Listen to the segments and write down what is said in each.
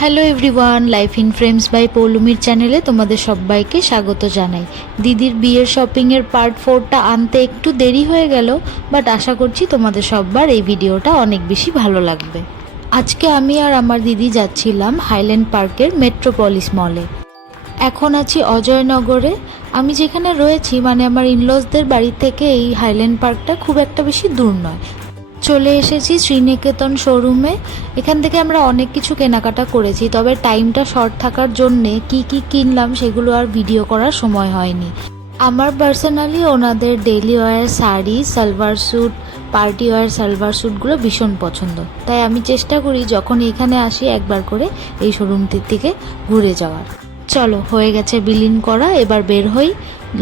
Hello everyone, life in frames by পৌলুমির চ্যানেলে তোমাদের সবাইকে স্বাগত জানাই। দিদির বিয়ের শপিংয়ের পার্ট 4টা আনতে একটু দেরি হয়ে গেল, বাট আশা করছি তোমাদের সবার এই ভিডিওটা অনেক বেশি ভালো লাগবে। আজকে আমি আর আমার দিদি যাচ্ছিলাম হাইল্যান্ড পার্কের মেট্রোপলিস মলে। এখন আছি অজয়নগরে। আমি যেখানে রয়েছি মানে আমার ইনলসদের বাড়ি থেকে এই হাইল্যান্ড পার্কটা খুব একটা বেশি দূর নয়। চলে এসেছি শ্রীনিকেতন শোরুমে। এখান থেকে আমরা অনেক কিছু কেনাকাটা করেছি, তবে টাইমটা শর্ট থাকার জন্যে কি কিনলাম সেগুলো আর ভিডিও করার সময় হয়নি। আমার পার্সোনালি ওনাদের daily wire sari, salwar sweet, party wear salwar স্যুটগুলো ভীষণ পছন্দ, তাই আমি চেষ্টা করি যখন এখানে আসি একবার করে এই শোরুমটির থেকে ঘুরে যাওয়ার। চলো, হয়ে গেছে বিলিং করা, এবার বের হই।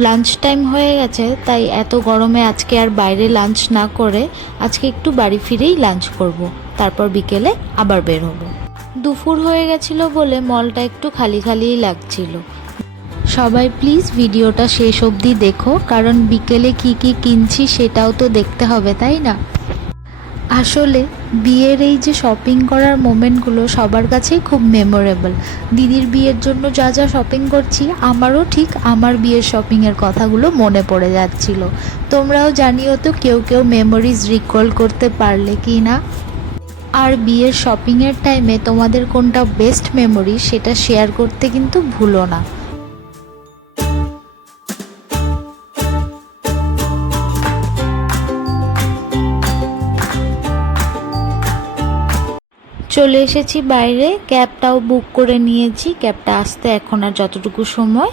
লাঞ্চ টাইম হয়ে গেছে, তাই এত গরমে আজকে আর বাইরে লাঞ্চ না করে আজকে একটু বাড়ি ফিরেই লাঞ্চ করব, তারপর বিকেলে আবার বের হব। দুপুর হয়ে গেছিলো বলে মলটা একটু খালি খালিই লাগছিল। সবাই প্লিজ ভিডিওটা শেষ অবধি দেখো, কারণ বিকেলে কি কিনছি সেটাও তো দেখতে হবে, তাই না? আসলে বিয়ের এই যে শপিং করার মোমেন্টগুলো সবার কাছেই খুব মেমোরেবল। দিদির বিয়ের জন্য যা যা শপিং করছি, আমারও ঠিক আমার বিয়ের শপিংয়ের কথাগুলো মনে পড়ে যাচ্ছিল। তোমরাও জানিও তো কেউ মেমোরিজ রিকল করতে পারলে কি না। আর বিয়ের শপিংয়ের টাইমে তোমাদের কোনটা বেস্ট মেমোরি সেটা শেয়ার করতে কিন্তু ভুলো না। চলে এসেছি বাইরে, ক্যাবটাও বুক করে নিয়েছি। ক্যাবটা আসতে এখন আর যতটুকু সময়,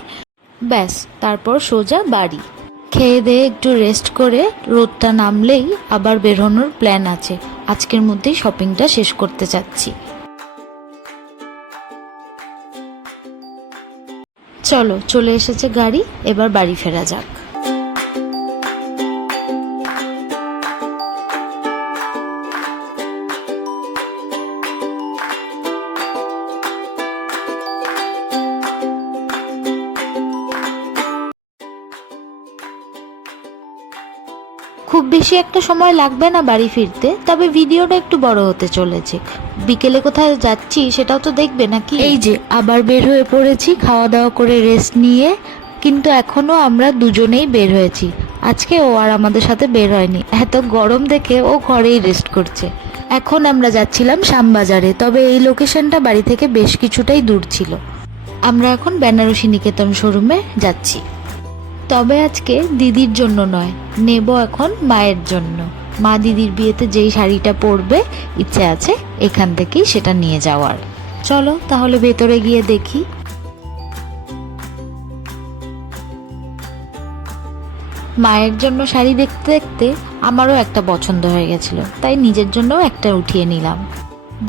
ব্যাস তারপর সোজা বাড়ি। খেয়ে দিয়ে একটু রেস্ট করে রোদটা নামলেই আবার বেরোনোর প্ল্যান আছে। আজকের মধ্যেই শপিংটা শেষ করতে চাচ্ছি। চলো, চলে এসেছে গাড়ি, এবার বাড়ি ফেরা যাক। খুব বেশি একটা সময় লাগবে না বাড়ি ফিরতে, তবে ভিডিওটা একটু বড় হতে চলেছে। বিকেলে কোথায় যাচ্ছি সেটাও তো দেখবে নাকি। এই যে আবার বের হয়ে পড়েছি খাওয়া দাওয়া করে রেস্ট নিয়ে, কিন্তু এখনো আমরা দুজনেই বের হয়েছি। আজকে ও আর আমাদের সাথে বের হয়নি, এত গরম দেখে ও ঘরেই রেস্ট করছে। এখন আমরা যাচ্ছিলাম শ্যামবাজারে, তবে এই লোকেশনটা বাড়ি থেকে বেশ কিছুটাই দূর ছিল। আমরা এখন বেনারসি নিকেতন শোরুমে যাচ্ছি, তবে আজকে দিদির জন্য নয়, নেব এখন মায়ের জন্য। মা দিদির বিয়েতে যেই শাড়িটা পরবে ইচ্ছে আছে এখান থেকেই সেটা নিয়ে যাওয়ার। চলো তাহলে ভেতরে গিয়ে দেখি। মায়ের জন্য শাড়ি দেখতে দেখতে আমারও একটা পছন্দ হয়ে গেছিল, তাই নিজের জন্যও একটা উঠিয়ে নিলাম।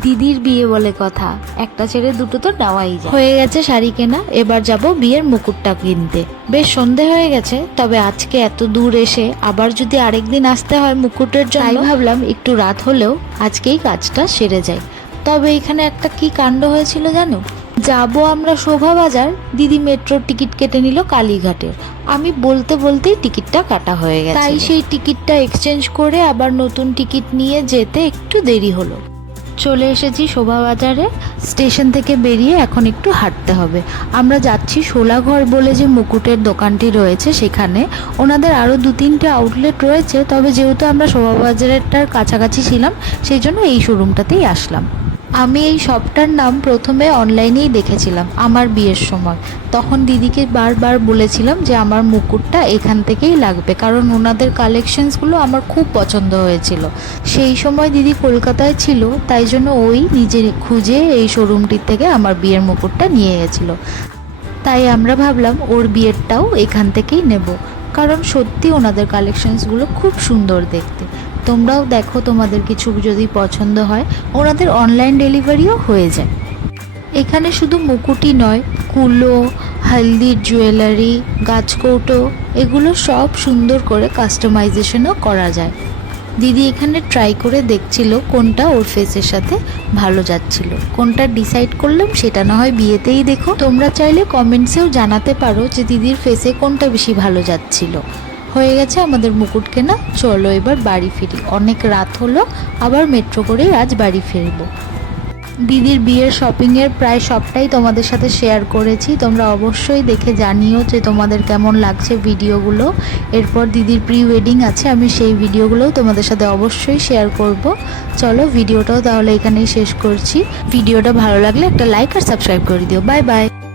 দিদির বিয়ে বলে কথা, একটা ছেড়ে দুটো তো নেওয়াই যায়। হয়ে গেছে শাড়ি কেনা, এবার যাব বিয়ের মুকুটটা কিনতে। বেশ সন্ধে হয়ে গেছে, তবে আজকে এত দূর এসে আবার যদি আরেকদিন আসতে হয় মুকুটের জন্য, তাই ভাবলাম একটু রাত হলেও আজকেই কাজটা সেরে যায়। তবে এখানে একটা কি কাণ্ড হয়েছিল জানো? যাবো আমরা শোভাবাজার, দিদি মেট্রোর টিকিট কেটে নিল কালীঘাটের। আমি বলতেই টিকিটটা কাটা হয়ে গেছে, তাই সেই টিকিটটা এক্সচেঞ্জ করে আবার নতুন টিকিট নিয়ে যেতে একটু দেরি হলো। চলে এসেছি শোভাবাজারে। স্টেশন থেকে বেরিয়ে এখন একটু হাঁটতে হবে। আমরা যাচ্ছি শোলাঘর বলে যে মুকুটের দোকানটি রয়েছে সেখানে। ওনাদের আরও 2-3টে আউটলেট রয়েছে, তবে যেহেতু আমরা শোভাবাজারেরটার কাছাকাছি ছিলাম সেই জন্য এই শোরুমটাতেই আসলাম। আমি এই শপটার নাম প্রথমে অনলাইনেই দেখেছিলাম আমার বিয়ের সময়। তখন দিদিকে বারবার বলেছিলাম যে আমার মুকুটটা এখান থেকেই লাগবে, কারণ ওনাদের কালেকশনসগুলো আমার খুব পছন্দ হয়েছিল। সেই সময় দিদি কলকাতায় ছিল, তাই জন্য ওই নিজে খুঁজে এই শোরুমটির থেকে আমার বিয়ের মুকুটটা নিয়ে গেছিলো। তাই আমরা ভাবলাম ওর বিয়েরটাও এখান থেকেই নেব, কারণ সত্যি ওনাদের কালেকশনসগুলো খুব সুন্দর দেখতে। তোমরাও দেখো, তোমাদের কিছু যদি পছন্দ হয় ওনাদের অনলাইন ডেলিভারিও হয়ে যায়। এখানে শুধু মুকুটই নয়, কুলো, হলদির জুয়েলারি, গাছকৌটো, এগুলো সব সুন্দর করে কাস্টমাইজেশনও করা যায়। দিদি এখানে ট্রাই করে দেখছিল কোনটা ওর ফেসের সাথে ভালো যাচ্ছিল। কোনটা ডিসাইড করলাম সেটা না হয় বিয়েতেই দেখো। তোমরা চাইলে কমেন্টসেও জানাতে পারো যে দিদির ফেসে কোনটা বেশি ভালো যাচ্ছিল। হয়ে গেছে আমাদের মুকুট কেনা, চলো এবার বাড়ি ফিরি। অনেক রাত হলো, আবার মেট্রো করেই আজ বাড়ি ফিরবো। দিদির বিয়ের শপিংয়ের প্রায় সবটাই তোমাদের সাথে শেয়ার করেছি। তোমরা অবশ্যই দেখে জানিও যে তোমাদের কেমন লাগছে ভিডিওগুলো। এরপর দিদির প্রি ওয়েডিং আছে, আমি সেই ভিডিওগুলোও তোমাদের সাথে অবশ্যই শেয়ার করব। চলো ভিডিওটাও তাহলে এখানেই শেষ করছি। ভিডিওটা ভালো লাগলে একটা লাইক আর সাবস্ক্রাইব করে দিও। Bye bye.